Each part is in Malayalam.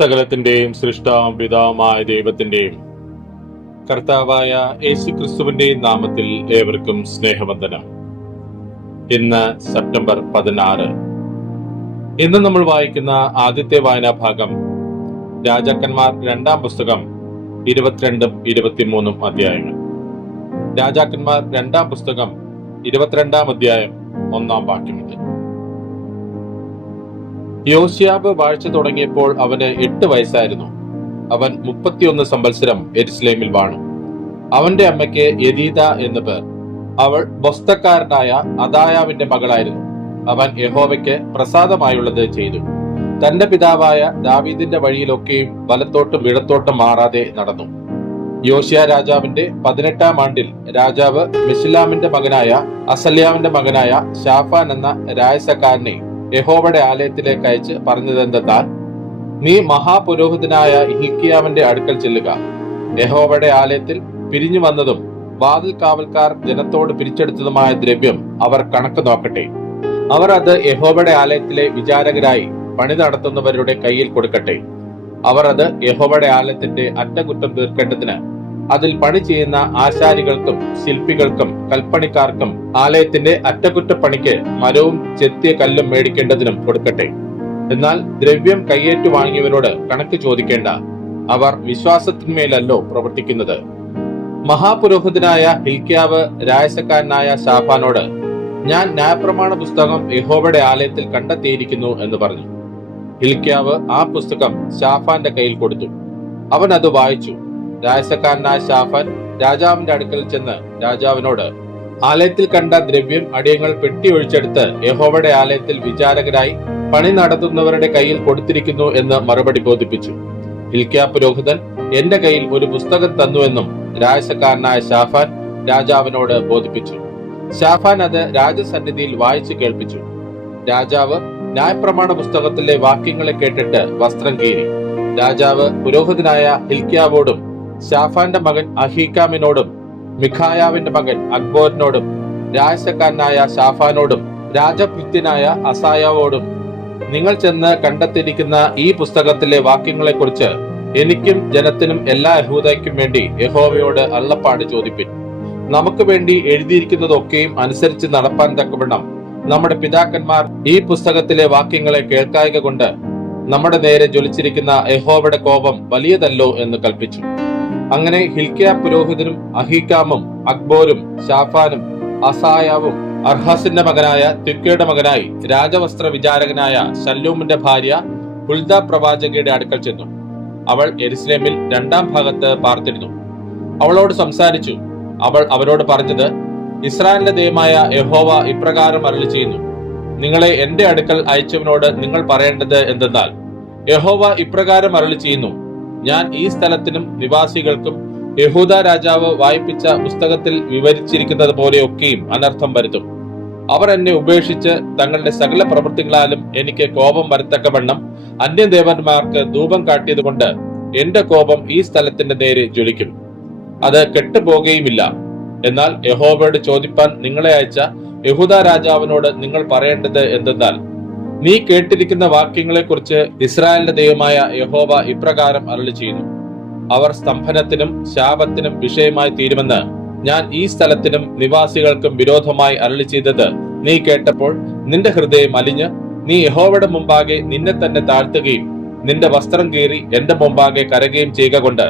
സകലത്തിന്റെയും സൃഷ്ടാവും പിതാവുമായ ദൈവത്തിന്റെയും കർത്താവായ യേശു ക്രിസ്തുവിന്റെയും നാമത്തിൽ ഏവർക്കും സ്നേഹവന്ദനം. ഇന്ന് സെപ്റ്റംബർ പതിനാറ്. ഇന്ന് നമ്മൾ വായിക്കുന്ന ആദ്യത്തെ വായനാ ഭാഗം രാജാക്കന്മാർ രണ്ടാം പുസ്തകം ഇരുപത്തിരണ്ടും ഇരുപത്തിമൂന്നും അധ്യായങ്ങൾ. രാജാക്കന്മാർ രണ്ടാം പുസ്തകം ഇരുപത്തിരണ്ടാം അധ്യായം ഒന്നാം വാക്യം മുതൽ യോശിയാബ് വാഴ്ച തുടങ്ങിയപ്പോൾ അവന് എട്ട് വയസ്സായിരുന്നു. അവൻ മുപ്പത്തിയൊന്ന് സംവത്സരം എരുസലേമിൽ വാണു. അവന്റെ അമ്മയ്ക്ക് യദീദ എന്നു പേർ. അവൾ ബൊസ്തക്കാരനായ അദായാവിന്റെ മകളായിരുന്നു. അവൻ യഹോവയ്ക്ക് പ്രസാദമായുള്ളത് ചെയ്തു. തന്റെ പിതാവായ ദാവീദിന്റെ വഴിയിലൊക്കെയും വലത്തോട്ടും ഇടത്തോട്ടും മാറാതെ നടന്നു. യോശിയ രാജാവിന്റെ പതിനെട്ടാം ആണ്ടിൽ രാജാവ് മിസ്ലാമിന്റെ മകനായ അസല്യാവിന്റെ മകനായ ഷാഫാൻ എന്ന രായസക്കാരനെ യഹോവയുടെ ആലയത്തിലേക്ക് അയച്ച് പറഞ്ഞതെന്തെന്നാൽ നീ മഹാപുരോഹിതനായ ഹിൽക്കിയാവിന്റെ അടുക്കൽ ചെല്ലുക. യഹോവയുടെ ആലയത്തിൽ പിരിഞ്ഞു വന്നതും വാതിൽ കാവൽക്കാർ ജനത്തോട് പിരിച്ചെടുത്തതുമായ ദ്രവ്യം അവർ കണക്ക് നോക്കട്ടെ. അവർ അത് യഹോവയുടെ ആലയത്തിലെ വിചാരകരായി പണി നടത്തുന്നവരുടെ കയ്യിൽ കൊടുക്കട്ടെ. അവർ അത് യഹോവയുടെ ആലയത്തിന്റെ അറ്റകുറ്റം തീർക്കേണ്ടതിന് അതിൽ പണി ചെയ്യുന്ന ആശാരികൾക്കും ശില്പികൾക്കും കൽപ്പണിക്കാർക്കും ആലയത്തിന്റെ അറ്റകുറ്റപ്പണിക്ക് മരവും ചെത്തിയ കല്ലും മേടിക്കേണ്ടതിനും കൊടുക്കട്ടെ. എന്നാൽ ദ്രവ്യം കയ്യേറ്റു വാങ്ങിയവരോട് കണക്ക് ചോദിക്കേണ്ട. അവർ വിശ്വാസത്തിന്മേലല്ലോ പ്രവർത്തിക്കുന്നത്. മഹാപുരോഹിതനായ ഹിൽക്യാവ് രായസക്കാരനായ ഷാഫാനോട് ഞാൻ ന്യായപ്രമാണ പുസ്തകം യഹോവയുടെ ആലയത്തിൽ കണ്ടെത്തിയിരിക്കുന്നു എന്ന് പറഞ്ഞു. ഹിൽക്യാവ് ആ പുസ്തകം ഷാഫാന്റെ കയ്യിൽ കൊടുത്തു. അവൻ അത് വായിച്ചു. രാജസക്കാരനായ ഷാഫാൻ രാജാവിന്റെ അടുക്കൽ ചെന്ന് രാജാവിനോട് ആലയത്തിൽ കണ്ട ദ്രവ്യം അടിയങ്ങൾ പെട്ടി ഒഴിച്ചെടുത്ത് യഹോവയുടെ ആലയത്തിൽ വിചാരകരായി പണി നടത്തുന്നവരുടെ കയ്യിൽ കൊടുത്തിരിക്കുന്നു എന്ന് മറുപടി ബോധിപ്പിച്ചു. ഹിൽക്യാ പുരോഹിതൻ എന്റെ കയ്യിൽ ഒരു പുസ്തകം തന്നുവെന്നും രാജസക്കാരനായ ഷാഫാൻ രാജാവിനോട് ബോധിപ്പിച്ചു. ഷാഫാൻ അത് രാജസന്നിധിയിൽ വായിച്ചു കേൾപ്പിച്ചു. രാജാവ് ന്യായപ്രമാണ പുസ്തകത്തിലെ വാക്യങ്ങളെ കേട്ടിട്ട് വസ്ത്രം കീറി. രാജാവ് പുരോഹിതനായ ഹിൽക്യാവോടും ഷാഫാന്റെ മകൻ അഹീക്കാമിനോടും മിഖായാവിന്റെ മകൻ അക്ബോറിനോടും രാജസക്കാരനായ ഷാഫാനോടും രാജഭൃത്യനായ അസായാവോടും നിങ്ങൾ ചെന്ന് കണ്ടെത്തിയിരിക്കുന്ന ഈ പുസ്തകത്തിലെ വാക്യങ്ങളെക്കുറിച്ച് എനിക്കും ജനത്തിനും എല്ലാ യഹൂദയ്ക്കും വേണ്ടി യഹോവയോട് അള്ളപ്പാട് ചോദിപ്പിൻ. നമുക്ക് വേണ്ടി എഴുതിയിരിക്കുന്നതൊക്കെയും അനുസരിച്ച് നടപ്പാൻ തക്കവണ്ണം നമ്മുടെ പിതാക്കന്മാർ ഈ പുസ്തകത്തിലെ വാക്യങ്ങളെ കേൾക്കായക കൊണ്ട് നമ്മുടെ നേരെ ജ്വലിച്ചിരിക്കുന്ന യഹോവയുടെ കോപം വലിയതല്ലോ എന്ന് കൽപ്പിച്ചു. അങ്ങനെ ഹിൽക്കിയ പുരോഹിതനും അഹീക്കാമും അക്ബോരും ഷാഫാനും അസായാവും അർഹാസിന്റെ മകനായ തിക്കയുടെ മകനായി രാജവസ്ത്ര വിചാരകനായ ശല്ലൂമിന്റെ ഭാര്യ ഹുൽദ പ്രവാചകയുടെ അടുക്കൽ ചെന്നു. അവൾ എരുസലേമിൽ രണ്ടാം ഭാഗത്ത് പാർത്തിരുന്നു. അവളോട് സംസാരിച്ചു. അവൾ അവരോട് പറഞ്ഞത് ഇസ്രായേലിന്റെ ദൈവമായ യഹോവ ഇപ്രകാരം അരളി ചെയ്യുന്നു നിങ്ങളെ എന്റെ അടുക്കൽ അയച്ചവനോട് നിങ്ങൾ പറയേണ്ടത് എന്തെന്നാൽ യഹോവ ഇപ്രകാരം അരളി ചെയ്യുന്നു ഞാൻ ഈ സ്ഥലത്തിനും നിവാസികൾക്കും യഹൂദ രാജാവ് വായിപ്പിച്ച പുസ്തകത്തിൽ വിവരിച്ചിരിക്കുന്നത് പോലെയൊക്കെയും അനർത്ഥം വരുത്തും. അവർ എന്നെ ഉപേക്ഷിച്ച് തങ്ങളുടെ സകല പ്രവൃത്തികളാലും എനിക്ക് കോപം വരത്തക്കവണ്ണം അന്യദേവന്മാർക്ക് ധൂപം കാട്ടിയതുകൊണ്ട് എന്റെ കോപം ഈ സ്ഥലത്തിന്റെ നേരെ ജ്വലിക്കും. അത് കെട്ടുപോകുകയുമില്ല എന്നാൽ യഹോബയോട് ചോദിപ്പാൻ നിങ്ങളെ അയച്ച യഹൂദ രാജാവിനോട് നിങ്ങൾ പറയേണ്ടത് എന്തെന്നാൽ നീ കേട്ടിരിക്കുന്ന വാക്യങ്ങളെക്കുറിച്ച് ഇസ്രായേലിന്റെ ദൈവമായ യഹോവ ഇപ്രകാരം അരളി ചെയ്യുന്നു അവർ സ്തംഭനത്തിനും ശാപത്തിനും വിഷയമായി തീരുമെന്ന് ഞാൻ ഈ സ്ഥലത്തിനും നിവാസികൾക്കും വിരോധമായി അരളി ചെയ്തത് നീ കേട്ടപ്പോൾ നിന്റെ ഹൃദയം അലിഞ്ഞ് നീ യഹോവയുടെ മുമ്പാകെ നിന്നെ തന്നെ താഴ്ത്തുകയും നിന്റെ വസ്ത്രം കീറി എന്റെ മുമ്പാകെ കരകയും ചെയ്യുക കൊണ്ട്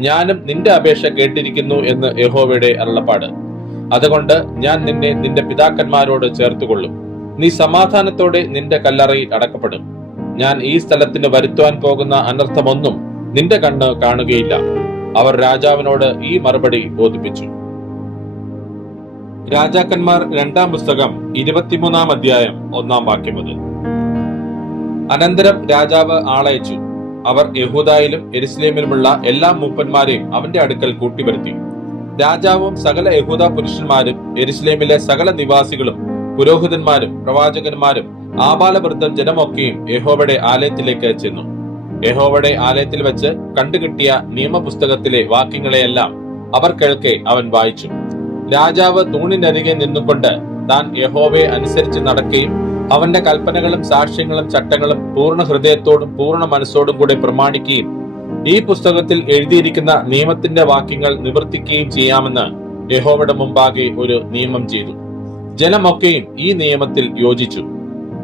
ഞാനും നിന്റെ അപേക്ഷ കേട്ടിരിക്കുന്നു എന്ന് യഹോവയുടെ അരുളപ്പാട്. അതുകൊണ്ട് ഞാൻ നിന്നെ നിന്റെ പിതാക്കന്മാരോട് ചേർത്തുകൊള്ളും. നീ സമാധാനത്തോടെ നിന്റെ കല്ലറയിൽ അടക്കപ്പെടും. ഞാൻ ഈ സ്ഥലത്തിന് വരുത്തുവാൻ പോകുന്ന അനർത്ഥമൊന്നും നിന്റെ കണ്ണ് കാണുകയില്ല. അവർ രാജാവിനോട് ഈ മറുപടി ബോധിപ്പിച്ചു. രാജാക്കന്മാർ രണ്ടാം പുസ്തകം ഇരുപത്തിമൂന്നാം അധ്യായം ഒന്നാം വാക്യം മുതൽ. അനന്തരം രാജാവ് ആളയച്ചു. അവർ യഹൂദായിലും എരുസലേമിലുമുള്ള എല്ലാ മൂപ്പന്മാരെയും അവന്റെ അടുക്കൽ കൂട്ടിവരുത്തി. രാജാവും സകല യഹൂദ പുരുഷന്മാരും എരുസലേമിലെ സകല നിവാസികളും പുരോഹിതന്മാരും പ്രവാചകന്മാരും ആബാലവൃദ്ധം ജനമൊക്കെയും യഹോവയുടെ ആലയത്തിലേക്ക് ചെന്നു. യഹോവയുടെ ആലയത്തിൽ വെച്ച് കണ്ടുകിട്ടിയ നിയമപുസ്തകത്തിലെ വാക്യങ്ങളെയെല്ലാം അവർ കേൾക്കെ അവൻ വായിച്ചു. രാജാവ് തൂണിനരികെ നിന്നുകൊണ്ട് താൻ യഹോവയെ അനുസരിച്ച് നടക്കുകയും അവന്റെ കൽപ്പനകളും സാക്ഷ്യങ്ങളും ചട്ടങ്ങളും പൂർണ ഹൃദയത്തോടും പൂർണ മനസ്സോടും കൂടെ പ്രമാണിക്കുകയും ഈ പുസ്തകത്തിൽ എഴുതിയിരിക്കുന്ന നിയമത്തിന്റെ വാക്യങ്ങൾ നിവർത്തിക്കുകയും ചെയ്യാമെന്ന് യഹോവയുടെ മുമ്പാകെ ഒരു നിയമം ചെയ്തു. ജനമൊക്കെയും ഈ നിയമത്തിൽ യോജിച്ചു.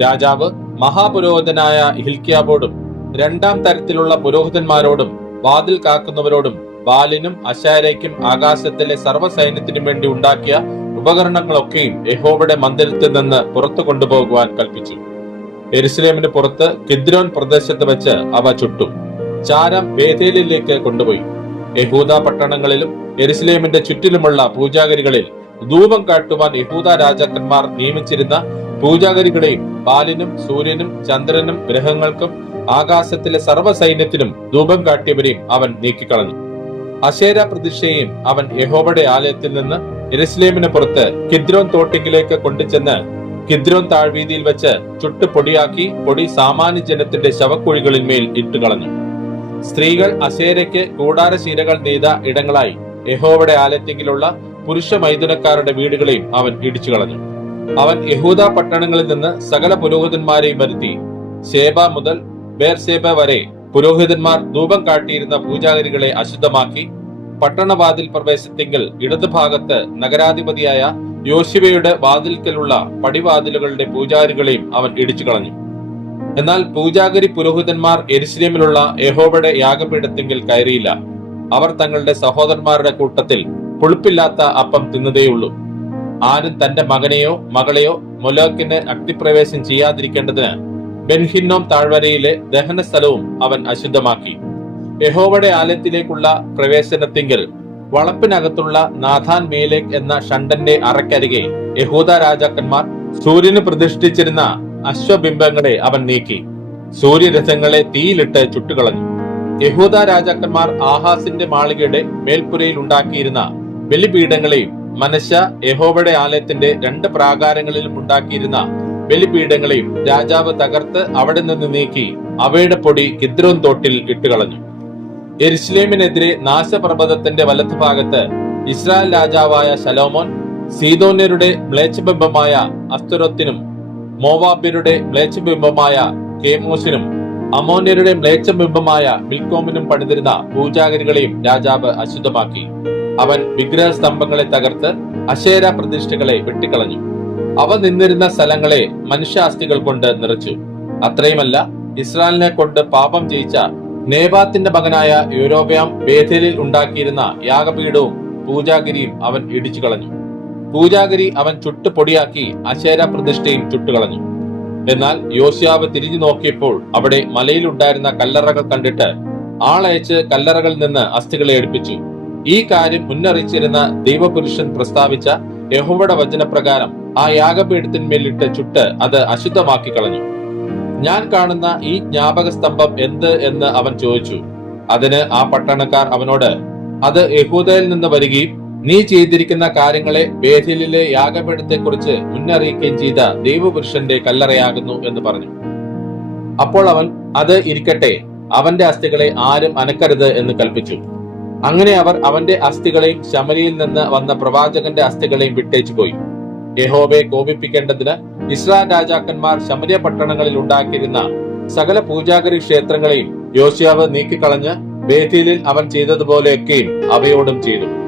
രാജാവ് മഹാപുരോഹിതനായ ഹിൽക്കിയാബോടും രണ്ടാം തരത്തിലുള്ള പുരോഹിതന്മാരോടും വാതിൽ കാക്കുന്നവരോടും ബാലിനും അശാരയ്ക്കും ആകാശത്തിലെ സർവസൈന്യത്തിനും വേണ്ടി ഉണ്ടാക്കിയ ഉപകരണങ്ങളൊക്കെയും യഹോവയുടെ മന്ദിരത്തിൽ നിന്ന് പുറത്തു കൊണ്ടുപോകുവാൻ കൽപ്പിച്ചു. എരുസലേമിന് പുറത്ത് കിദ്രോൻ പ്രദേശത്ത് വെച്ച് അവ ചുട്ടു. ചാരം ബേതേലിലേക്ക് കൊണ്ടുപോയി. യഹൂദ പട്ടണങ്ങളിലും എരുസലേമിന്റെ ചുറ്റിലുമുള്ള പൂജാഗരികളിൽ ധൂപം കാട്ടുവാൻ യഹൂദ രാജാക്കന്മാർ നിയമിച്ചിരുന്ന പൂജാഗരികളെയും ബാലിനും സൂര്യനും ചന്ദ്രനും ഗ്രഹങ്ങൾക്കും ആകാശത്തിലെ സർവസൈന്യത്തിനും ധൂപം കാട്ടിയവരെയും അവൻ നീക്കിക്കളഞ്ഞു. അശേര പ്രതിഷ്ഠയെയും അവൻ യഹോബയുടെ ആലയത്തിൽ നിന്ന് എരുസലേമിന് പുറത്ത് കിദ്രോൻ തോട്ടിങ്ങിലേക്ക് കൊണ്ടുചെന്ന് കിദ്രോൻ താഴ്വീതിയിൽ വെച്ച് ചുട്ടു പൊടിയാക്കി പൊടി സാമാന്യ ജനത്തിന്റെ ശവക്കുഴികളിൽ മേൽ ഇട്ടുകളഞ്ഞു. സ്ത്രീകൾ അശേരയ്ക്ക് കൂടാരശീലകൾ നെയ്ത ഇടങ്ങളായി യഹോവയുടെ ആലയത്തെങ്കിലുള്ള പുരുഷ മൈതുനക്കാരുടെ വീടുകളെയും അവൻ ഇടിച്ചു കളഞ്ഞു അവൻ യഹൂദ പട്ടണങ്ങളിൽ നിന്ന് സകല പുരോഹിതന്മാരെയും വരുത്തി സേബ മുതൽ ബേർസേബ വരെ പുരോഹിതന്മാർ ധൂപം കാട്ടിയിരുന്ന പൂജാഗിരികളെ അശുദ്ധമാക്കി പട്ടണവാതിൽ പ്രവേശത്തെങ്കിൽ ഇടതുഭാഗത്ത് നഗരാധിപതിയായ യോശിവയുടെ വാതിൽക്കലുള്ള പടിവാതിലുകളുടെ പൂജാരികളെയും അവൻ ഇടിച്ചു കളഞ്ഞു എന്നാൽ പൂജാഗിരി പുരോഹിതന്മാർ എരിശ്രീമിലുള്ള യഹോബയുടെ യാഗപീഠത്തെങ്കിൽ കയറിയില്ല. അവർ തങ്ങളുടെ സഹോദരന്മാരുടെ കൂട്ടത്തിൽ പുളിപ്പില്ലാത്ത അപ്പം തിന്നതേയുള്ളൂ ആരും തന്റെ മകനെയോ മകളെയോ മൊലോക്കിന് അഗ്നിപ്രവേശം ചെയ്യാതിരിക്കേണ്ടതിന് ബെൻഹിന്നോം താഴ്വരയിലെ ദഹന സ്ഥലവും അവൻ അശുദ്ധമാക്കി. യഹോവയുടെ ആലയത്തിലേക്കുള്ള പ്രവേശനത്തിങ്കിൽ വളപ്പിനകത്തുള്ള നാഥാൻ മേലേക്ക് എന്ന ഷണ്ടന്റെ അറക്കരികെ യഹൂദ രാജാക്കന്മാർ സൂര്യന് പ്രതിഷ്ഠിച്ചിരുന്ന അശ്വബിംബങ്ങളെ അവൻ നീക്കി. സൂര്യരഥങ്ങളെ തീയിലിട്ട് ചുട്ടുകളഞ്ഞു. യഹൂദ രാജാക്കന്മാർ ആഹാസിന്റെ മാളികയുടെ മേൽപ്പുരയിൽ ഉണ്ടാക്കിയിരുന്ന ബലിപീഠങ്ങളെയും മനശ യഹോബയുടെ ആലയത്തിന്റെ രണ്ട് പ്രാകാരങ്ങളിലും ഉണ്ടാക്കിയിരുന്ന ബലിപീഠങ്ങളെയും രാജാവ് തകർത്ത് അവിടെ നിന്ന് നീക്കി അവയുടെ പൊടി കിദ്രോൻ തോട്ടിൽ ഇട്ടുകളഞ്ഞു. എരുസലേമിനെതിരെ നാശപർവതത്തിന്റെ വലത്തുഭാഗത്ത് ഇസ്രായേൽ രാജാവായ ശലോമോൻ സീതോന്യരുടെ മ്ലേച്ഛബിംബമായ അസ്തുരത്തിനും മോവാബ്യരുടെ മ്ലേച്ഛബിംബമായ കേമോസിനും അമോന്യരുടെ മ്ലേച്ഛബിംബമായ മിൽക്കോമിനും പണിതിരുന്ന പൂജാഗരികളെയും രാജാവ് അശുദ്ധമാക്കി. അവൻ വിഗ്രഹ സ്തംഭങ്ങളെ തകർത്ത് അശേര പ്രതിഷ്ഠകളെ വെട്ടിക്കളഞ്ഞു. അവ നിന്നിരുന്ന സ്ഥലങ്ങളെ മനുഷ്യാസ്ഥികൾ കൊണ്ട് നിറച്ചു. അത്രയുമല്ല ഇസ്രായേലിനെ കൊണ്ട് പാപം ജയിച്ച നേബാത്തിന്റെ മകനായ യൂരോബ്യാം ബേഥലിൽ ഉണ്ടാക്കിയിരുന്ന യാഗപീഠവും പൂജാഗിരിയും അവൻ ഇടിച്ചു കളഞ്ഞു പൂജാഗിരി അവൻ ചുട്ടുപൊടിയാക്കി അശേര പ്രതിഷ്ഠയും ചുട്ടുകളഞ്ഞു. എന്നാൽ യോശിയാവ് തിരിഞ്ഞു നോക്കിയപ്പോൾ അവിടെ മലയിലുണ്ടായിരുന്ന കല്ലറകൾ കണ്ടിട്ട് ആളയച്ച് കല്ലറകളിൽ നിന്ന് അസ്ഥികളെ എടുപ്പിച്ചു. ഈ കാര്യം മുന്നറിയിച്ചിരുന്ന ദൈവപുരുഷൻ പ്രസ്താവിച്ച യഹോവയുടെ വചനപ്രകാരം ആ യാഗപീഠത്തിന്മേലിട്ട് ചുട്ട് അത് അശുദ്ധമാക്കി കളഞ്ഞു. ഞാൻ കാണുന്ന ഈ ജ്ഞാപക സ്തംഭം എന്ത് എന്ന് അവൻ ചോദിച്ചു. അതിന് ആ പട്ടണക്കാർ അവനോട് അത് യഹൂദയിൽ നിന്ന് വരികയും നീ ചെയ്തിരിക്കുന്ന കാര്യങ്ങളെ ബേഥിലിലെ യാഗപീഠത്തെക്കുറിച്ച് മുന്നറിയിക്കുകയും ചെയ്ത ദൈവപുരുഷന്റെ കല്ലറയാകുന്നു എന്ന് പറഞ്ഞു. അപ്പോൾ അവൻ അത് ഇരിക്കട്ടെ അവന്റെ അസ്ഥികളെ ആരും അനക്കരുത് എന്ന് കൽപ്പിച്ചു. അങ്ങനെ അവർ അവന്റെ അസ്ഥികളെയും ശമരിയിൽ നിന്ന് വന്ന പ്രവാചകന്റെ അസ്ഥികളെയും വിട്ടേച്ചു പോയി. യഹോബയെ കോപിപ്പിക്കേണ്ടതിന് ഇസ്രായേൽ രാജാക്കന്മാർ ശമരിയ പട്ടണങ്ങളിൽ ഉണ്ടാക്കിയിരുന്ന സകല പൂജാഗരി ക്ഷേത്രങ്ങളെയും യോശിയാവ് നീക്കിക്കളഞ്ഞ് ബേഥീലിൽ അവൻ ചെയ്തതുപോലെയൊക്കെയും അവയോടും ചെയ്തു.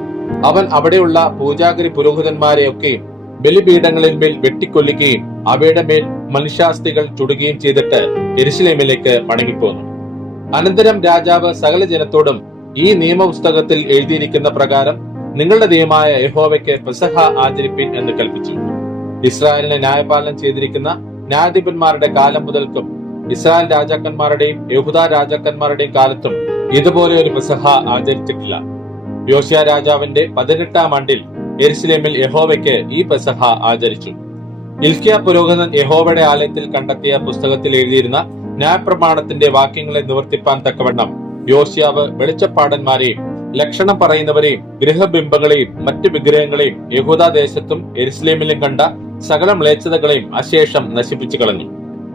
അവൻ അവിടെയുള്ള പൂജാഗിരി പുരോഹിതന്മാരെയൊക്കെയും ബലിപീഠങ്ങളിൽ മേൽ വെട്ടിക്കൊല്ലുകയും അവയുടെ മേൽ മനുഷ്യാസ്ഥികൾ ചുടുകയും ചെയ്തിട്ട് എരുസലേമിലേക്ക് മടങ്ങിപ്പോന്നു അനന്തരം രാജാവ് സകല ജനത്തോടും ഈ നിയമപുസ്തകത്തിൽ എഴുതിയിരിക്കുന്ന പ്രകാരം നിങ്ങളുടെ ദൈവമായ യഹോവയ്ക്ക് പ്രസഹ ആചരിപ്പിൻ എന്ന് കൽപ്പിച്ചു. ഇസ്രായേലിനെ ന്യായപാലനം ചെയ്തിരിക്കുന്ന ന്യായാധിപന്മാരുടെ കാലം മുതൽക്കും ഇസ്രായേൽ രാജാക്കന്മാരുടെയും യഹുദ രാജാക്കന്മാരുടെയും കാലത്തും ഇതുപോലെ ഒരു പെസഹ ആചരിച്ചിട്ടില്ല. യോശിയ രാജാവിന്റെ പതിനെട്ടാം ആണ്ടിൽ എരുസലേമിൽ യഹോവയ്ക്ക് ഈ പെസഹ ആചരിച്ചു. ഇൽക്കിയ പുരോഹിതൻ യഹോവയുടെ ആലയത്തിൽ കണ്ടെത്തിയ പുസ്തകത്തിൽ എഴുതിയിരുന്ന ന്യായപ്രമാണത്തിന്റെ വാക്യങ്ങളെ നിവർത്തിപ്പാൻ തക്കവണ്ണം യോശിയാവ് വെളിച്ചപ്പാടന്മാരെയും ലക്ഷണം പറയുന്നവരെയും ഗൃഹബിംബങ്ങളെയും മറ്റു വിഗ്രഹങ്ങളെയും യഹൂദാദേശത്തും എരുസലേമിലും കണ്ട സകല മ്ലേച്ഛതകളെയും അശേഷം നശിപ്പിച്ചു കളഞ്ഞു.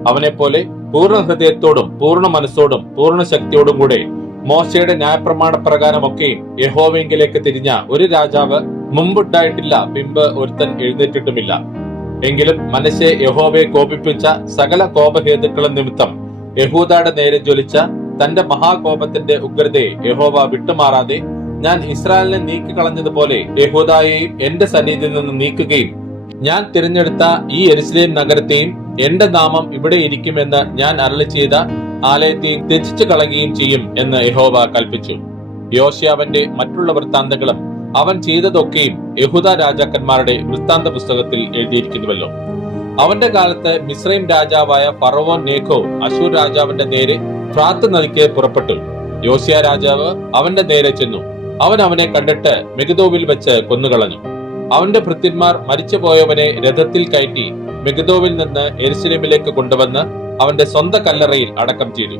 അവനെപ്പോലെ പൂർണ ഹൃദയത്തോടും പൂർണ മനസ്സോടും പൂർണ ശക്തിയോടും കൂടെ മോശയുടെ ന്യായപ്രമാണ പ്രകാരമൊക്കെയും യഹോവെങ്കിലേക്ക് തിരിഞ്ഞ ഒരു രാജാവ് മുമ്പുണ്ടായിട്ടില്ല പിമ്പ് ഒരുത്തൻ എഴുന്നേറ്റിട്ടുമില്ല. എങ്കിലും മനസ്സെ യഹോവയെ കോപിപ്പിച്ച സകല കോപഹേതുക്കളും നിമിത്തം യഹൂദയുടെ നേരെ ജ്വലിച്ച തന്റെ മഹാകോപത്തിന്റെ ഉഗ്രതയെ യഹോവ വിട്ടുമാറാതെ ഞാൻ ഇസ്രായേലിനെ നീക്കിക്കളഞ്ഞതുപോലെ യഹൂദായെയും എന്റെ സന്നിധിയിൽ നിന്ന് നീക്കുകയും ഞാൻ തിരഞ്ഞെടുത്ത ഈ എരുസലേം നഗരത്തെയും എന്റെ നാമം ഇവിടെ ഇരിക്കുമെന്ന് ഞാൻ അരളി ചെയ്ത ആലയത്തെയും ത്യജിച്ചു കളയുകയും ചെയ്യും എന്ന് യഹോവ കൽപ്പിച്ചു. യോശിയാവന്റെ മറ്റുള്ള വൃത്താന്തങ്ങളും അവൻ ചെയ്തതൊക്കെയും യഹൂദ രാജാക്കന്മാരുടെ വൃത്താന്ത പുസ്തകത്തിൽ എഴുതിയിരിക്കുന്നുവല്ലോ. അവന്റെ കാലത്ത് മിസ്രൈം രാജാവായ ഫറവോൻ നേഖോ അശൂർ രാജാവിന്റെ നേരെ ഫ്രാത്ത് നദിക്ക് പുറപ്പെട്ടു. യോശിയ രാജാവ് അവന്റെ നേരെ ചെന്നു. അവൻ അവനെ കണ്ടിട്ട് മെഗദോവിൽ വെച്ച് കൊന്നുകളഞ്ഞു. അവന്റെ ഭൃത്യന്മാർ മരിച്ചുപോയവനെ രഥത്തിൽ കയറ്റി മെഗദോവിൽ നിന്ന് എരുസലേമിലേക്ക് കൊണ്ടുവന്ന് അവന്റെ സ്വന്തം കല്ലറയിൽ അടക്കം ചെയ്തു.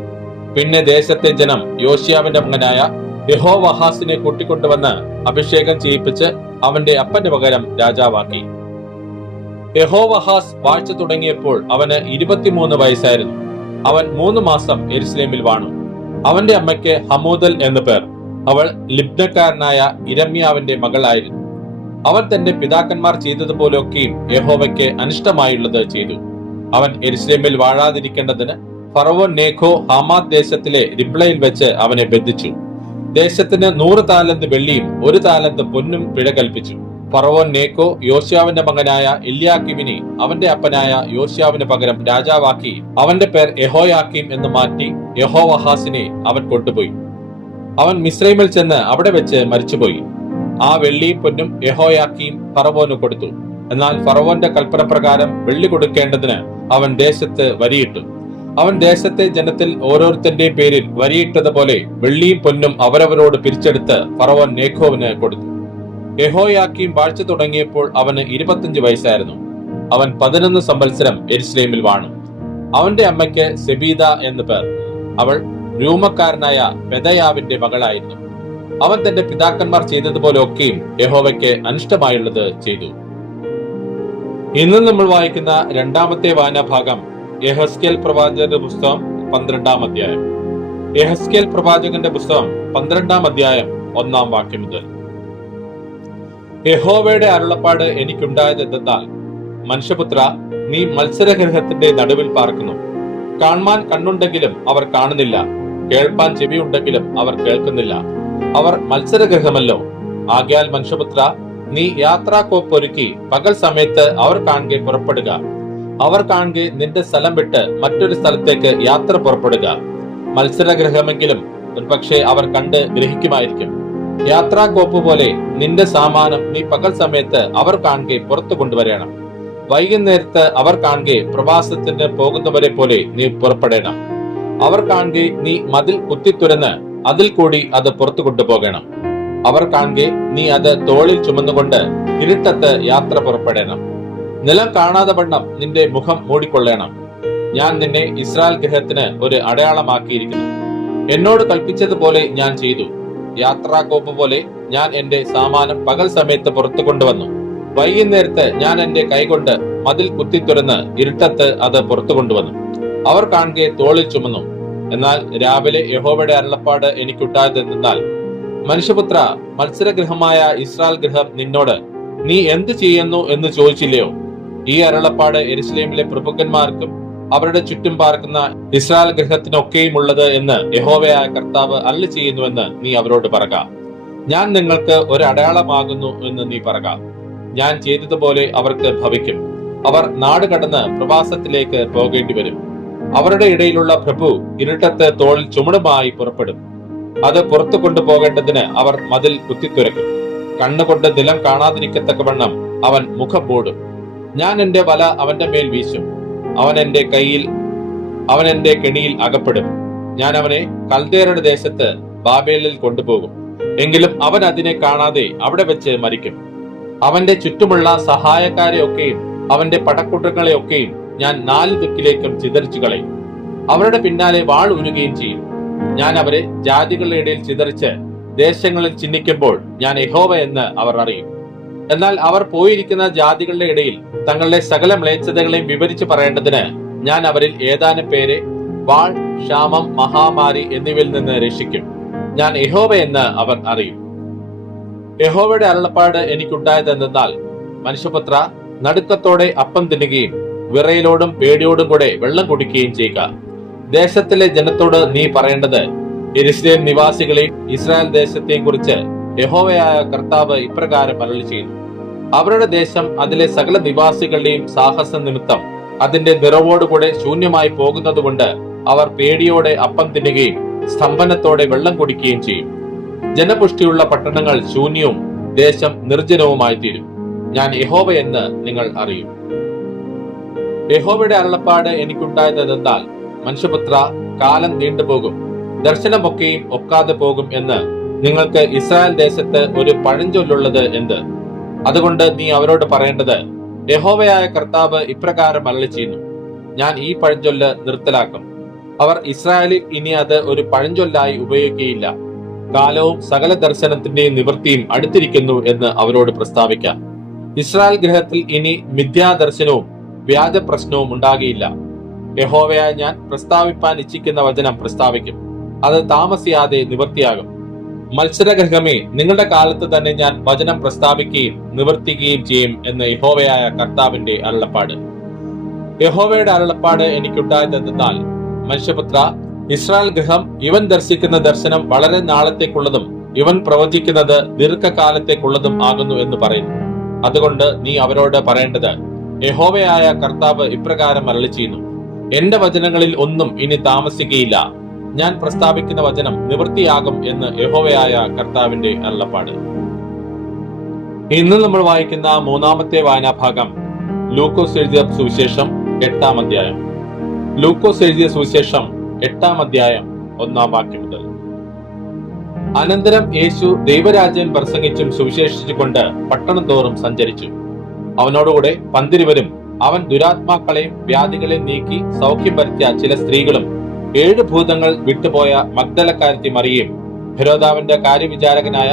പിന്നെ ദേശത്തെ ജനം യോശിയാവിന്റെ മകനായ യഹോവഹാസിനെ കൂട്ടിക്കൊണ്ടുവന്ന് അഭിഷേകം ചെയ്യിപ്പിച്ച് അവന്റെ അപ്പന്റെ പകരം രാജാവാക്കി. യഹോവഹാസ് വാഴ്ച തുടങ്ങിയപ്പോൾ അവന് ഇരുപത്തിമൂന്ന് വയസ്സായിരുന്നു. അവൻ മൂന്ന് മാസം എരുസലേമിൽ വാണു. അവന്റെ അമ്മയ്ക്ക് ഹമൂദൽ എന്നു പേർ. അവൾ ലിബ്നക്കാരനായ ഇരമ്യാവിന്റെ മകളായിരുന്നു. അവൻ തന്റെ പിതാക്കന്മാർ ചെയ്തതുപോലെയൊക്കെയും യഹോവയ്ക്ക് അനിഷ്ടമായുള്ളത് ചെയ്തു. അവൻ എരുസലേമിൽ വാഴാതിരിക്കേണ്ടതിന് ഫറവോൻ നേഖോ ഹമാദ് ദേശത്തിലെ റിപ്ലയിൽ വെച്ച് അവനെ ബന്ധിച്ചു. ദേശത്തിന് നൂറ് താലന്ത് വെള്ളിയും ഒരു താലന്ത് പൊന്നും പിഴ കൽപ്പിച്ചു. ഫറവോൻ നേക്കോ യോശ്യാവിന്റെ മകനായ ഇല്യാക്കിമിനെ അവന്റെ അപ്പനായ യോശ്യാവിന് പകരം രാജാവാക്കി അവന്റെ പേർ യഹോയാക്കിം എന്ന് മാറ്റി യഹോവഹാസിനെ അവൻ കൊണ്ടുപോയി. അവൻ മിശ്രൈമിൽ ചെന്ന് അവിടെ വെച്ച് മരിച്ചുപോയി. ആ വെള്ളിയും പൊന്നും യഹോയാക്കിയും ഫറവോന് കൊടുത്തു. എന്നാൽ ഫറവോന്റെ കൽപ്പന പ്രകാരം വെള്ളി കൊടുക്കേണ്ടതിന് അവൻ ദേശത്ത് വരിയിട്ടു. അവൻ ദേശത്തെ ജനത്തിൽ ഓരോരുത്തന്റെയും പേരിൽ വരിയിട്ടതുപോലെ വെള്ളിയും പൊന്നും അവരവരോട് പിരിച്ചെടുത്ത് ഫറവോൻ നേഖോവിന് കൊടുത്തു. യഹോയാക്കിയും വാഴ്ച തുടങ്ങിയപ്പോൾ അവന് ഇരുപത്തിയഞ്ച് വയസ്സായിരുന്നു. അവൻ പതിനൊന്ന് സംവത്സരം എരിസ്ലേമിൽ വാണു. അവന്റെ അമ്മയ്ക്ക് സെബീദ എന്ന് പേർ. അവൾ രൂമക്കാരനായ പെദയാവിന്റെ മകളായിരുന്നു. അവൻ തന്റെ പിതാക്കന്മാർ ചെയ്തതുപോലെ ഒക്കെയും യഹോവയ്ക്ക് അനിഷ്ടമായുള്ളത് ചെയ്തു. ഇന്ന് നമ്മൾ വായിക്കുന്ന രണ്ടാമത്തെ വായനാഭാഗം യഹസ്കേൽ പ്രവാചകന്റെ പുസ്തകം പന്ത്രണ്ടാം അധ്യായം. യഹസ്കേൽ പ്രവാചകന്റെ പുസ്തകം പന്ത്രണ്ടാം അധ്യായം ഒന്നാം വാക്യം മുതൽ. യഹോവയുടെ അരുളപ്പാട് എനിക്കുണ്ടായത് എന്തെന്നാൽ മനുഷ്യപുത്ര നീ മത്സരഗ്രഹത്തിന്റെ നടുവിൽ പാർക്കുന്നു. കാണുവാൻ കണ്ണുണ്ടെങ്കിലും അവർ കാണുന്നില്ല. കേൾപ്പാൻ ചെവിയുണ്ടെങ്കിലും അവർ കേൾക്കുന്നില്ല. അവർ മത്സരഗ്രഹമല്ലോ ആകയാൽ മനുഷ്യപുത്ര നീ യാത്രാക്കോപ്പൊരുക്കി പകൽ സമയത്ത് അവർ കാണുകെ പുറപ്പെടുക. അവർ കാണുകെ നിന്റെ സ്ഥലം വിട്ട് മറ്റൊരു സ്ഥലത്തേക്ക് യാത്ര പുറപ്പെടുക. മത്സരഗ്രഹമെങ്കിലും ഒരുപക്ഷെ അവർ കണ്ട് ഗ്രഹിക്കുമായിരിക്കും. യാത്രാക്കോപ്പ് പോലെ നിന്റെ സാമാനം നീ പകൽ സമയത്ത് അവർ കാണുകെ പുറത്തു കൊണ്ടുവരണം. വൈകുന്നേരത്ത് അവർ കാണുകെ പ്രവാസത്തിന് പോകുന്നവരെ പോലെ നീ പുറപ്പെടണം. അവർ കാണുകെ നീ മതിൽ കുത്തിത്തുരന്ന് അതിൽ കൂടി അത് പുറത്തു കൊണ്ടുപോകണം. അവർ കാണുകെ നീ അത് തോളിൽ ചുമന്നുകൊണ്ട് ഇരുട്ടത്ത് യാത്ര പുറപ്പെടണം. നിലം കാണാതെ വണ്ണം നിന്റെ മുഖം മൂടിക്കൊള്ളണം. ഞാൻ നിന്നെ ഇസ്രായേൽ ഗ്രഹത്തിന് ഒരു അടയാളമാക്കിയിരിക്കുന്നു. എന്നോട് കൽപ്പിച്ചതുപോലെ ഞാൻ ചെയ്തു. യാത്രാകോപ്പ് പോലെ ഞാൻ എന്റെ സാമാനം പകൽ സമയത്ത് പുറത്തു കൊണ്ടുവന്നു. വൈകുന്നേരത്ത് ഞാൻ എന്റെ കൈകൊണ്ട് മതിൽ കുത്തി തുറന്ന് ഇരുട്ടത്ത് അത് പുറത്തു കൊണ്ടുവന്നു. അവർ കാണുകയെ തോളിൽ ചുമന്നു. എന്നാൽ രാവിലെ യഹോവയുടെ അരുളപ്പാട് എനിക്കുണ്ടായതെന്നാൽ മനുഷ്യപുത്ര മത്സരഗൃഹമായ ഇസ്രായേൽ ഗൃഹം നിന്നോട് നീ എന്ത് ചെയ്യുന്നു എന്ന് ചോദിച്ചില്ലയോ? ഈ അരുളപ്പാട് എരുസലേമിലെ പ്രഭുക്കന്മാർക്കും അവരുടെ ചുറ്റും പാർക്കുന്ന ഇസ്രായേൽ ഗൃഹത്തിനൊക്കെയും ഉള്ളത് എന്ന് യഹോവയായ കർത്താവ് അല്ല ചെയ്യുന്നുവെന്ന് നീ അവരോട് പറക. ഞാൻ നിങ്ങൾക്ക് ഒരു അടയാളമാകുന്നു എന്ന് നീ പറക. ഞാൻ ചെയ്തതുപോലെ അവർക്ക് ഭവിക്കും. അവർ നാട് കടന്ന് പ്രവാസത്തിലേക്ക് പോകേണ്ടി വരും അവരുടെ ഇടയിലുള്ള പ്രഭു ഇരുട്ടത്ത് തോളിൽ ചുമടുമായി പുറപ്പെടും. അത് പുറത്തു കൊണ്ടുപോകേണ്ടതിന് അവർ മതിൽ കുത്തിത്തുരക്കും. കണ്ണുകൊണ്ട് നിലം കാണാതിരിക്കത്തക്കവണ്ണം അവൻ മുഖം മൂടും. ഞാൻ എന്റെ വല അവന്റെ മേൽ വീശും. അവൻ എന്റെ കയ്യിൽ അവൻ എന്റെ കെണിയിൽ അകപ്പെടും. ഞാൻ അവനെ കൽദേറുടെ ദേശത്ത് ബാബേലിൽ കൊണ്ടുപോകും. എങ്കിലും അവൻ അതിനെ കാണാതെ അവിടെ വെച്ച് മരിക്കും. അവന്റെ ചുറ്റുമുള്ള സഹായക്കാരെയൊക്കെയും അവന്റെ പടക്കൂട്ടങ്ങളെയൊക്കെയും ഞാൻ നാല് ദിക്കിലേക്കും ചിതറിച്ചു കളയും. അവരുടെ പിന്നാലെ വാൾ ഉരുകയും ചെയ്യും. ഞാൻ അവരെ ജാതികളുടെ ഇടയിൽ ചിതറിച്ച് ദേശങ്ങളിൽ ചിഹ്നിക്കുമ്പോൾ ഞാൻ യഹോവ എന്ന് അവർ അറിയും. എന്നാൽ അവർ പോയിരിക്കുന്ന ജാതികളുടെ ഇടയിൽ തങ്ങളുടെ സകല മ്ലേച്ഛതകളെയും വിവരിച്ചു പറയേണ്ടതിന് ഞാൻ അവരിൽ ഏതാനും പേരെ വാൾ ക്ഷാമം മഹാമാരി എന്നിവയിൽ നിന്ന് രക്ഷിക്കും. ഞാൻ യഹോവ എന്ന് അവർ അറിയും. യഹോവയുടെ അരുളപ്പാട് എനിക്കുണ്ടായത് എന്തെന്നാൽ മനുഷ്യപുത്ര നടുക്കത്തോടെ അപ്പം തിന്നുകയും വിറയലോടും പേടിയോടും കൂടെ വെള്ളം കുടിക്കുകയും ചെയ്യുക. ദേശത്തിലെ ജനത്തോട് നീ പറയേണ്ടത് എരിശ്ലേം നിവാസികളെയും ഇസ്രായേൽ ദേശത്തെയും കുറിച്ച് യഹോവയായ കർത്താവ് ഇപ്രകാരം അരളി ചെയ്യുന്നു അവരുടെ ദേശം അതിലെ സകല നിവാസികളുടെയും സാഹസ നിമിത്തം അതിന്റെ നിറവോടുകൂടെ ശൂന്യമായി പോകുന്നതുകൊണ്ട് അവർ പേടിയോടെ അപ്പം തിന്നുകയും സ്തംഭനത്തോടെ വെള്ളം കുടിക്കുകയും ചെയ്യും. ജനപുഷ്ടിയുള്ള പട്ടണങ്ങൾ ശൂന്യവും ദേശം നിർജനവുമായി തീരും ഞാൻ യഹോവ എന്ന് നിങ്ങൾ അറിയും. യഹോവയുടെ അരുളപ്പാട് എനിക്കുണ്ടായത് എന്നാൽ മനുഷ്യപുത്ര കാലം നീണ്ടുപോകും ദർശനമൊക്കെയും ഒക്കാതെ പോകും എന്ന് നിങ്ങൾക്ക് ഇസ്രായേൽ ദേശത്ത് ഒരു പഴഞ്ചൊല്ലുള്ളത് എന്ത്? അതുകൊണ്ട് നീ അവരോട് പറയേണ്ടത് യഹോവയായ കർത്താവ് ഇപ്രകാരം അരളി ചെയ്യുന്നു ഞാൻ ഈ പഴഞ്ചൊല്ല് നിർത്തലാക്കും. അവർ ഇസ്രായേലിൽ ഇനി അത് ഒരു പഴഞ്ചൊല്ലായി ഉപയോഗിക്കുകയില്ല. കാലവും സകല ദർശനത്തിന്റെയും നിവൃത്തിയും അടുത്തിരിക്കുന്നു എന്ന് അവരോട് പ്രസ്താവിക്കാം. ഇസ്രായേൽ ഗ്രഹത്തിൽ ഇനി മിഥ്യാദർശനവും വ്യാജ പ്രശ്നവും ഉണ്ടാകിയില്ല. യഹോവയായ ഞാൻ പ്രസ്താവിപ്പാൻ ഇച്ഛിക്കുന്ന വചനം പ്രസ്താവിക്കും. അത് താമസിയാതെ നിവർത്തിയാകും. മത്സരഗ്രഹമേ നിങ്ങളുടെ കാലത്ത് തന്നെ ഞാൻ വചനം പ്രസ്താവിക്കുകയും നിവർത്തിക്കുകയും ചെയ്യും എന്ന് യഹോവയായ കർത്താവിന്റെ അരുളപ്പാട്. യഹോവയുടെ അരുളപ്പാട് എനിക്കുണ്ടായതെന്നാൽ മനുഷ്യപുത്ര ഇസ്രായേൽ ഗൃഹം ഇവൻ ദർശിക്കുന്ന ദർശനം വളരെ നാളത്തേക്കുള്ളതും ഇവൻ പ്രവചിക്കുന്നത് ദീർഘകാലത്തേക്കുള്ളതും ആകുന്നു എന്ന് പറയുന്നു. അതുകൊണ്ട് നീ അവരോട് പറയേണ്ടത് യഹോവയായ കർത്താവ് ഇപ്രകാരം അരളി ചെയ്യുന്നു എന്റെ വചനങ്ങളിൽ ഒന്നും ഇനി താമസിക്കുകയില്ല ഞാൻ പ്രസ്താവിക്കുന്ന വചനം നിവൃത്തിയാകും എന്ന് യഹോവയായ കർത്താവിന്റെ അരുളപ്പാട്. ഇന്ന് നമ്മൾ വായിക്കുന്ന മൂന്നാമത്തെ വായനാഭാഗം ലൂക്കോസ് എഴുതിയ സുവിശേഷം എട്ടാം അധ്യായം. ലൂക്കോസ് എഴുതിയ സുവിശേഷം എട്ടാം അധ്യായം ഒന്നാം വാക്യം മുതൽ. അനന്തരം യേശു ദൈവരാജ്യം പ്രസംഗിച്ചും സുവിശേഷിച്ചുകൊണ്ട് പട്ടണം തോറും സഞ്ചരിച്ചു. അവനോടുകൂടെ പന്തിരുവരും അവൻ ദുരാത്മാക്കളെയും വ്യാധികളെയും നീക്കി സൗഖ്യം വരുത്തിയ ചില സ്ത്രീകളും ഏഴ് ഭൂതങ്ങൾ വിട്ടുപോയ മഗ്ദലക്കാരത്തി മറിയയും ഫിരോദാവിന്റെ കാര്യവിചാരകനായ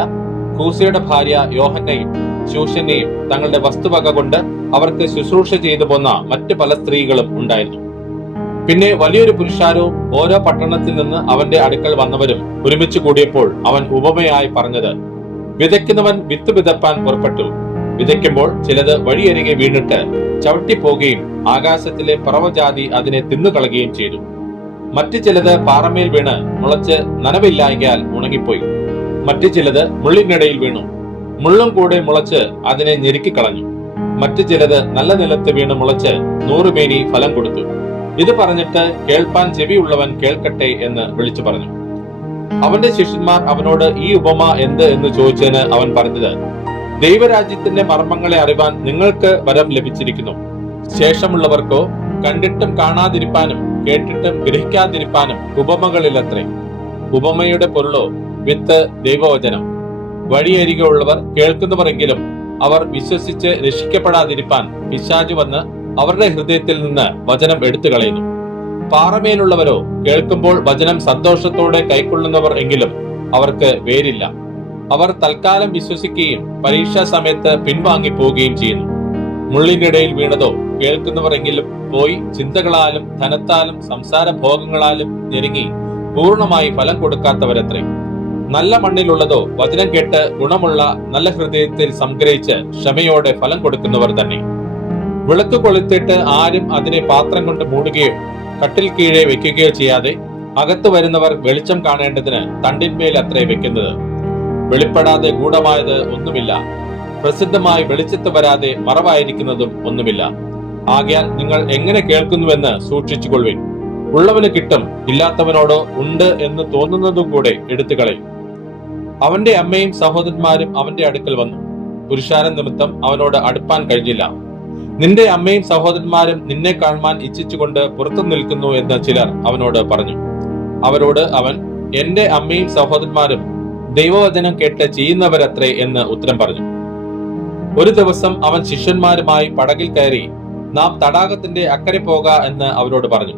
കൂസയുടെ ഭാര്യ യോഹന്നയും ശൂഷനെയും തങ്ങളുടെ വസ്തുവക കൊണ്ട് അവർക്ക് ശുശ്രൂഷ ചെയ്തു പോന്ന മറ്റു പല സ്ത്രീകളും ഉണ്ടായിരുന്നു. പിന്നെ വലിയൊരു പുരുഷാരോ ഓരോ പട്ടണത്തിൽ നിന്ന് അവന്റെ അടുക്കൽ വന്നവരും ഒരുമിച്ച് കൂടിയപ്പോൾ അവൻ ഉപമയായി പറഞ്ഞത് വിതയ്ക്കുന്നവൻ വിത്ത് വിതപ്പാൻ പുറപ്പെട്ടു. വിതയ്ക്കുമ്പോൾ ചിലത് വഴിയരികെ വീണിട്ട് ചവിട്ടിപ്പോകുകയും ആകാശത്തിലെ പറവജാതി അതിനെ തിന്നുകളയുകയും ചെയ്തു. മറ്റു ചിലത് പാറമേൽ വീണ് മുളച്ച് നനവില്ലായാൽ ഉണങ്ങിപ്പോയി. മറ്റു ചിലത് മുള്ളിനിടയിൽ വീണു. മുള്ളും കൂടെ മുളച്ച് അതിനെ ഞെരുക്കിക്കളഞ്ഞു. മറ്റു ചിലത് നല്ല നിലത്ത് വീണ് മുളച്ച് നൂറുമേനി ഫലം കൊടുത്തു. ഇത് പറഞ്ഞിട്ട് കേൾപ്പാൻ ചെവിയുള്ളവൻ കേൾക്കട്ടെ എന്ന് വിളിച്ചു പറഞ്ഞു. അവന്റെ ശിഷ്യന്മാർ അവനോട് ഈ ഉപമ എന്ത് എന്ന് ചോദിച്ചതിന് അവൻ പറഞ്ഞത് ദൈവരാജ്യത്തിന്റെ മർമ്മങ്ങളെ അറിവാൻ നിങ്ങൾക്ക് വരം ലഭിച്ചിരിക്കുന്നു. ശേഷമുള്ളവർക്കോ കണ്ടിട്ടും കാണാതിരിപ്പാനും കേട്ടിട്ടും ഗ്രഹിക്കാതിരിപ്പാനും ഉപമകളിലത്രേ. ഉപമയുടെ പൊരുളോ? വിത്ത് ദൈവവചനം. വഴിയരികെ ഉള്ളവർ കേൾക്കുന്നവരെങ്കിലും അവർ വിശ്വസിച്ച് രക്ഷിക്കപ്പെടാതിരിപ്പാൻ പിശാജ് വന്ന് അവരുടെ ഹൃദയത്തിൽ നിന്ന് വചനം എടുത്തു കളയുന്നു പാറമേലുള്ളവരോ കേൾക്കുമ്പോൾ വചനം സന്തോഷത്തോടെ കൈക്കൊള്ളുന്നവർ എങ്കിലും അവർക്ക് വേരില്ല. അവർ തൽക്കാലം വിശ്വസിക്കുകയും പരീക്ഷാ സമയത്ത് പിൻവാങ്ങി പോവുകയും ചെയ്യുന്നു. മുള്ളിന്റെ ഇടയിൽ വീണതോ കേൾക്കുന്നവർ എങ്കിലും പോയി ചിന്തകളാലും ധനത്താലും സംസാര ഭോഗങ്ങളാലും ഞെരുങ്ങി പൂർണമായി ഫലം കൊടുക്കാത്തവരത്രേ. നല്ല മണ്ണിലുള്ളതോ വചനം കേട്ട് ഗുണമുള്ള നല്ല ഹൃദയത്തിൽ സംഗ്രഹിച്ച് ക്ഷമയോടെ ഫലം കൊടുക്കുന്നവർ തന്നെ. വിളക്ക് കൊളുത്തിട്ട് ആരും അതിനെ പാത്രം കൊണ്ട് മൂടുകയോ കട്ടിൽ കീഴേ വെക്കുകയോ ചെയ്യാതെ അകത്തു വരുന്നവർ വെളിച്ചം കാണേണ്ടതിന് തണ്ടിന്മേൽ അത്രേ വെക്കുന്നത്. വെളിപ്പെടാതെ ഗൂഢമായത് ഒന്നുമില്ല. പ്രസിദ്ധമായി വെളിച്ചത്ത് വരാതെ മറവായിരിക്കുന്നതും ഒന്നുമില്ല. ആകയാൽ നിങ്ങൾ എങ്ങനെ കേൾക്കുന്നുവെന്ന് സൂക്ഷിച്ചുകൊള്ളുവിൻ. ഉള്ളവന് കിട്ടും ഇല്ലാത്തവനോടോ ഉണ്ട് എന്ന് തോന്നുന്നതും കൂടെ എടുത്തു കളയും അവന്റെ അമ്മയും സഹോദരന്മാരും അവന്റെ അടുക്കൽ വന്നു. പുരുഷാരൻ നിമിത്തം അവനോട് അടുപ്പാൻ കഴിഞ്ഞില്ല. നിന്റെ അമ്മയും സഹോദരന്മാരും നിന്നെ കാണുവാൻ ഇച്ഛിച്ചുകൊണ്ട് പുറത്തു നിൽക്കുന്നു എന്ന് ചിലർ അവനോട് പറഞ്ഞു. അവരോട് അവൻ എന്റെ അമ്മയും സഹോദരന്മാരും ദൈവവചനം കേട്ട് ചെയ്യുന്നവരത്രേ എന്ന് ഉത്തരം പറഞ്ഞു. ഒരു ദിവസം അവൻ ശിഷ്യന്മാരുമായി പടകിൽ കയറി നാം തടാകത്തിന്റെ അക്കരെ പോക എന്ന് അവരോട് പറഞ്ഞു.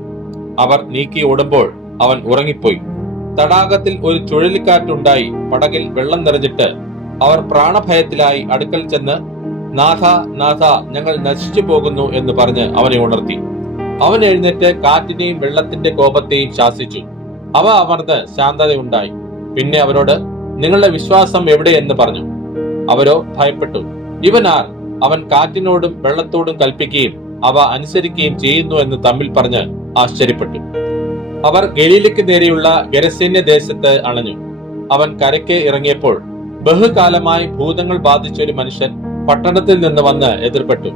അവർ നീക്കി ഓടുമ്പോൾ അവൻ ഉറങ്ങിപ്പോയി. തടാകത്തിൽ ഒരു ചുഴലിക്കാറ്റുണ്ടായി പടകിൽ വെള്ളം നിറഞ്ഞിട്ട് അവർ പ്രാണഭയത്തിലായി അടുക്കൽ ചെന്ന് നാഥ നാഥ ഞങ്ങൾ നശിച്ചു പോകുന്നു എന്ന് പറഞ്ഞ് അവനെ ഉണർത്തി. അവൻ എഴുന്നേറ്റ് കാറ്റിനെയും വെള്ളത്തിന്റെ കോപത്തെയും ശാസിച്ചു. അവ അമർന്ന് ശാന്തതയുണ്ടായി. പിന്നെ അവരോട് നിങ്ങളുടെ വിശ്വാസം എവിടെ എന്ന് പറഞ്ഞു. അവരോ ഭയപ്പെട്ടു. ഇവനാർ അവൻ കാറ്റിനോടും വെള്ളത്തോടും കൽപ്പിക്കുകയും അവ അനുസരിക്കുകയും ചെയ്യുന്നു എന്ന് തമ്മിൽ പറഞ്ഞ് ആശ്ചര്യപ്പെട്ടു. അവർ ഗലീലയ്ക്ക് നേരെയുള്ള ഗരസേന്യ ദേശത്ത് അണഞ്ഞു. അവൻ കരയ്ക്ക് ഇറങ്ങിയപ്പോൾ ബഹുകാലമായി ഭൂതങ്ങൾ ബാധിച്ച ഒരു മനുഷ്യൻ പട്ടണത്തിൽ നിന്ന് വന്ന് എതിർപ്പെട്ടു.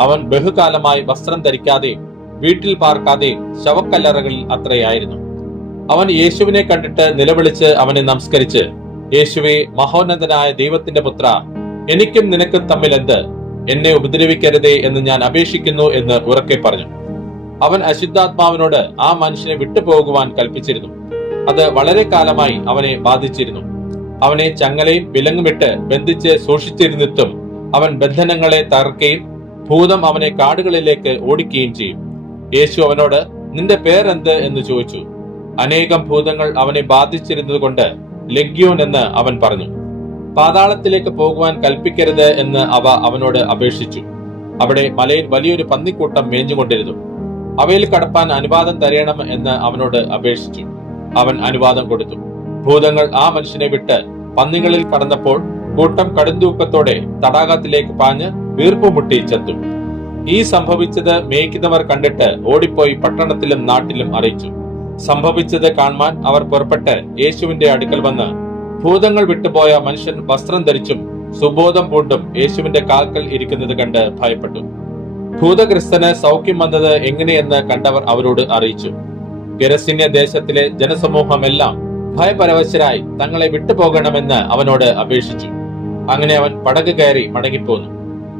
അവൻ ബഹുകാലമായി വസ്ത്രം ധരിക്കാതെയും വീട്ടിൽ പാർക്കാതെയും ശവക്കല്ലറകളിൽ അത്രയായിരുന്നു. അവൻ യേശുവിനെ കണ്ടിട്ട് നിലവിളിച്ച് അവനെ നമസ്കരിച്ച് യേശുവെ മഹോന്നതനായ ദൈവത്തിന്റെ പുത്ര എനിക്കും നിനക്കും തമ്മിൽ എന്ത്? എന്നെ ഉപദ്രവിക്കരുതേ എന്ന് ഞാൻ അപേക്ഷിക്കുന്നു എന്ന് ഉറക്കെ പറഞ്ഞു. അവൻ അശുദ്ധാത്മാവിനോട് ആ മനുഷ്യനെ വിട്ടുപോകുവാൻ കൽപ്പിച്ചിരുന്നു. അത് വളരെ കാലമായി അവനെ ബാധിച്ചിരുന്നു. അവനെ ചങ്ങലയും വിലങ്ങുമിട്ട് ബന്ധിച്ച് സൂക്ഷിച്ചിരുന്നിട്ടും അവൻ ബന്ധനങ്ങളെ തകർക്കുകയും ഭൂതം അവനെ കാടുകളിലേക്ക് ഓടിക്കുകയും ചെയ്യും. യേശു അവനോട് നിന്റെ പേരെന്ത്? എന്ന് ചോദിച്ചു. അനേകം ഭൂതങ്ങൾ അവനെ ബാധിച്ചിരുന്നത് കൊണ്ട് ലഗ്യോൻ എന്ന് അവൻ പറഞ്ഞു. പാതാളത്തിലേക്ക് പോകുവാൻ കൽപ്പിക്കരുത് എന്ന് അവ അവനോട് അപേക്ഷിച്ചു. അവിടെ മലയിൽ വലിയൊരു പന്നിക്കൂട്ടം മേഞ്ഞുകൊണ്ടിരുന്നു. അവയിൽ കടപ്പാൻ അനുവാദം തരയണം എന്ന് അവനോട് അപേക്ഷിച്ചു. അവൻ അനുവാദം കൊടുത്തു. ഭൂതങ്ങൾ ആ മനുഷ്യനെ വിട്ട് പന്നികളിൽ കടന്നപ്പോൾ കൂട്ടം കടുന്തൂക്കത്തോടെ തടാകത്തിലേക്ക് പാഞ്ഞ് വീർപ്പുമുട്ടി ചത്തു. ഈ സംഭവിച്ചത് മേയ്ക്കുന്നവർ കണ്ടിട്ട് ഓടിപ്പോയി പട്ടണത്തിലും നാട്ടിലും അറിയിച്ചു. സംഭവിച്ചത് കാണുവാൻ അവർ പുറപ്പെട്ട് യേശുവിന്റെ അടുക്കൽ വന്ന് ഭൂതങ്ങൾ വിട്ടുപോയ മനുഷ്യൻ വസ്ത്രം ധരിച്ചും സുബോധം പൂണ്ടും യേശുവിന്റെ കാൽക്കൽ ഇരിക്കുന്നത് കണ്ട് ഭയപ്പെട്ടു. ഭൂതഗ്രസ്തന് സൗഖ്യം വന്നത് എങ്ങനെയെന്ന് കണ്ടവർ അവരോട് അറിയിച്ചു. ഗരസിന്യ ദേശത്തിലെ ജനസമൂഹമെല്ലാം ഭയപരവശരായി തങ്ങളെ വിട്ടുപോകണമെന്ന് അവനോട് അപേക്ഷിച്ചു. അങ്ങനെ അവൻ പടക് കയറി മടങ്ങിപ്പോന്നു.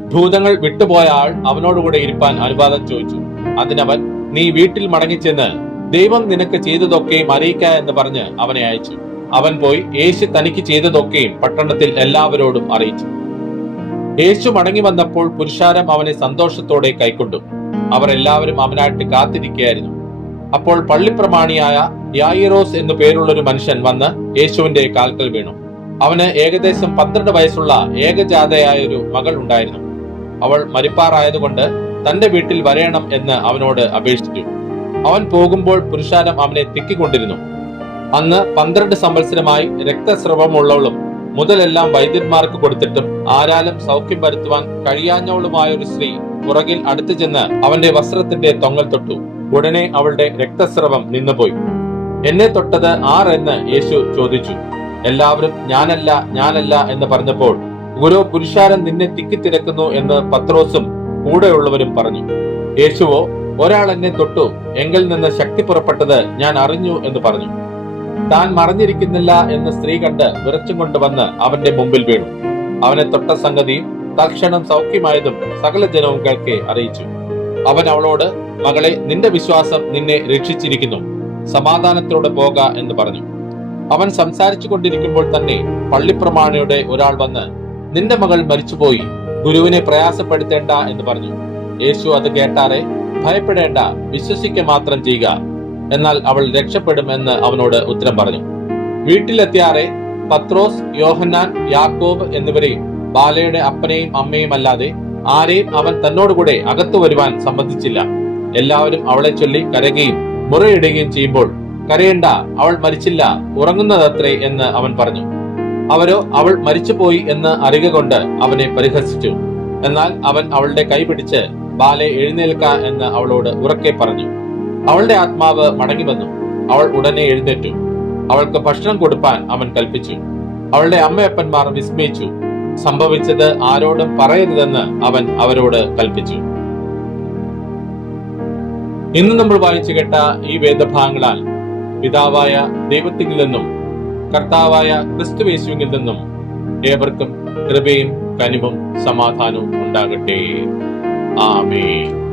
ഭൂതങ്ങൾ വിട്ടുപോയ ആൾ അവനോടുകൂടെ ഇരിപ്പാൻ അനുവാദം ചോദിച്ചു. അതിനവൻ നീ വീട്ടിൽ മടങ്ങിച്ചെന്ന് ദൈവം നിനക്ക് ചെയ്തതൊക്കെയും അറിയിക്ക എന്ന് പറഞ്ഞ് അവനെ അയച്ചു. അവൻ പോയി യേശു തനിക്ക് ചെയ്തതൊക്കെയും പട്ടണത്തിൽ എല്ലാവരോടും അറിയിച്ചു. യേശു മടങ്ങി വന്നപ്പോൾ പുരുഷാരം അവനെ സന്തോഷത്തോടെ കൈക്കൊണ്ടു. അവർ എല്ലാവരും അവനായിട്ട് കാത്തിരിക്കുകയായിരുന്നു. അപ്പോൾ പള്ളിപ്രമാണിയായ യായിറോസ് എന്നു പേരുള്ളൊരു മനുഷ്യൻ വന്ന് യേശുവിന്റെ കാൽക്കൽ വീണു. അവന് ഏകദേശം പന്ത്രണ്ട് വയസ്സുള്ള ഏകജാതയായ ഒരു മകൾ ഉണ്ടായിരുന്നു. അവൾ മരിപ്പാറായതുകൊണ്ട് തന്റെ വീട്ടിൽ വരയണം എന്ന് അവനോട് അപേക്ഷിച്ചു. അവൻ പോകുമ്പോൾ പുരുഷാരം അവനെ തിക്കിക്കൊണ്ടിരുന്നു. അന്ന് പന്ത്രണ്ട് സംവത്സരമായി രക്തസ്രവമുള്ളവളും മുതലെല്ലാം വൈദ്യന്മാർക്ക് കൊടുത്തിട്ടും ആരാലും സൗഖ്യം വരുത്തുവാൻ കഴിയാഞ്ഞവളുമായ ഒരു സ്ത്രീ പുറകിൽ അടുത്തു ചെന്ന് അവന്റെ വസ്ത്രത്തിന്റെ തൊങ്ങൽ തൊട്ടു. ഉടനെ അവളുടെ രക്തസ്രവം നിന്നുപോയി. എന്നെ തൊട്ടത് ആർ എന്ന് യേശു ചോദിച്ചു. എല്ലാവരും ഞാനല്ല ഞാനല്ല എന്ന് പറഞ്ഞപ്പോൾ ഗുരു പുരുഷാരൻ നിന്നെ തിക്കിത്തിരക്കുന്നു എന്ന് പത്രോസും കൂടെയുള്ളവരും പറഞ്ഞു. യേശുവോ ഒരാൾ എന്നെ തൊട്ടു. എങ്കിൽ നിന്ന് ശക്തി പുറപ്പെട്ടത് ഞാൻ അറിഞ്ഞു എന്ന് പറഞ്ഞു. താൻ മറിഞ്ഞിരിക്കുന്നില്ല എന്ന് സ്ത്രീ കണ്ട് വിറച്ചും കൊണ്ടുവന്ന് അവന്റെ മുമ്പിൽ വീണു. അവനെ തൊട്ട സംഗതിയും തൽക്ഷണം സൗഖ്യമായതും സകല ജനവും കേൾക്കെ അറിയിച്ചു. അവൻ അവളോട് മകളെ നിന്റെ വിശ്വാസം നിന്നെ രക്ഷിച്ചിരിക്കുന്നു. സമാധാനത്തോടെ പോക എന്ന് പറഞ്ഞു. അവൻ സംസാരിച്ചു കൊണ്ടിരിക്കുമ്പോൾ തന്നെ പള്ളിപ്രമാണിയുടെ ഒരാൾ വന്ന് നിന്റെ മകൾ മരിച്ചുപോയി. ഗുരുവിനെ പ്രയാസപ്പെടുത്തേണ്ട എന്ന് പറഞ്ഞു. യേശു അത് കേട്ടാറെ ഭയപ്പെടേണ്ട വിശ്വസിക്ക മാത്രം ചെയ്യുക. എന്നാൽ അവൾ രക്ഷപ്പെടും എന്ന് അവനോട് ഉത്തരം പറഞ്ഞു. വീട്ടിലെത്തിയാറെ പത്രോസ് യോഹന്നാൻ യാക്കോബ് എന്നിവരെയും ബാലയുടെ അപ്പനെയും അമ്മയും അല്ലാതെ ആരെയും അവൻ തന്നോടുകൂടെ അകത്തു വരുവാൻ സമ്മതിച്ചില്ല. എല്ലാവരും അവളെ ചൊല്ലി കരയുകയും മുറയിടുകയും ചെയ്യുമ്പോൾ കരയണ്ട അവൾ മരിച്ചില്ല ഉറങ്ങുന്നതത്രേ എന്ന് അവൻ പറഞ്ഞു. അവരോ അവൾ മരിച്ചുപോയി എന്ന് അറിയുക കൊണ്ട് അവനെ പരിഹസിച്ചു. എന്നാൽ അവൻ അവളുടെ കൈ പിടിച്ച് ബാലെ എഴുന്നേൽക്ക എന്ന് അവളോട് ഉറക്കെ പറഞ്ഞു. അവളുടെ ആത്മാവ് മടങ്ങി വന്നു. അവൾ ഉടനെ എഴുന്നേറ്റു. അവൾക്ക് ഭക്ഷണം കൊടുപ്പാൻ അവൻ കൽപ്പിച്ചു. അവളുടെ അമ്മയപ്പന്മാർ വിസ്മയിച്ചു. സംഭവിച്ചത് ആരോടും പറയരുതെന്ന് അവൻ അവരോട് കൽപ്പിച്ചു. ഇന്ന് നമ്മൾ വായിച്ചു കേട്ട ഈ വേദഭാഗങ്ങളാൽ പിതാവായ ദൈവത്തിൽ നിന്നും കർത്താവായ ക്രിസ്തുവേശുവിൽ നിന്നും ഏവർക്കും കൃപയും കനിവും സമാധാനവും ഉണ്ടാകട്ടെ. Amen.